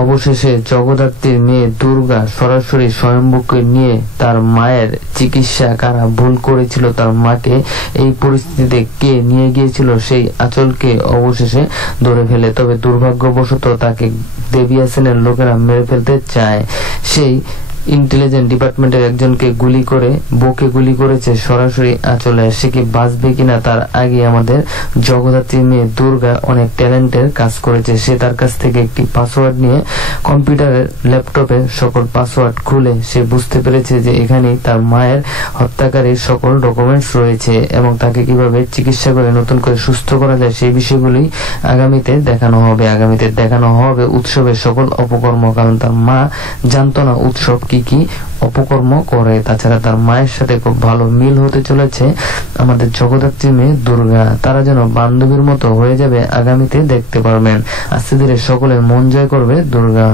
অবশেষে জগদ্ধাত্রীর মেয়ে দুর্গা সরাসরি স্বয়ম্ভূকে নিয়ে তার মায়ের চিকিৎসা কারা ভুল করেছিল, তার মাকে এই পরিস্থিতিতে কে নিয়ে গিয়েছিল সেই আঁচলকে অবশেষে ধরে ফেলে। তবে দুর্ভাগ্যবশত তাকে দেবিয়াসেনের লোকেরা মেরে ফেলতে চায়। সেই ইন্টেলিজেন্ট ডিপার্টমেন্টের একজনকে গুলি করে বুকে গুলি করেছে সরাসরি আঁচলে। সে কি বাঁচবে কিনা তার আগে আমাদের জগদ্ধাত্রী মেয়ে দুর্গা অনেক ট্যালেন্টের কাজ করেছে। সে তার কাছ থেকে একটি পাসওয়ার্ড নিয়ে কম্পিউটারের ল্যাপটপে সকল পাসওয়ার্ড খুলে সে বুঝতে পেরেছে যে এখানেই তার মায়ের হত্যাকারীর সকল ডকুমেন্টস রয়েছে এবং তাকে কিভাবে চিকিৎসা করে নতুন করে সুস্থ করা যায় সেই বিষয়গুলি আগামীতে দেখানো হবে উৎসবের সকল অপকর্ম। কারণ তার মা জানতো না উৎসব কি কি অপকর্ম করে। তাছাড়া তার মায়ের সাথে খুব ভালো মিল হতে চলেছে আমাদের জগদ্ধাত্রী মেয়ে দুর্গা। তারা যেন বান্ধবীর মতো হয়ে যাবে আগামীতে দেখতে পারবেন। আস্তে ধীরে সকলের মন জয় করবে দুর্গা।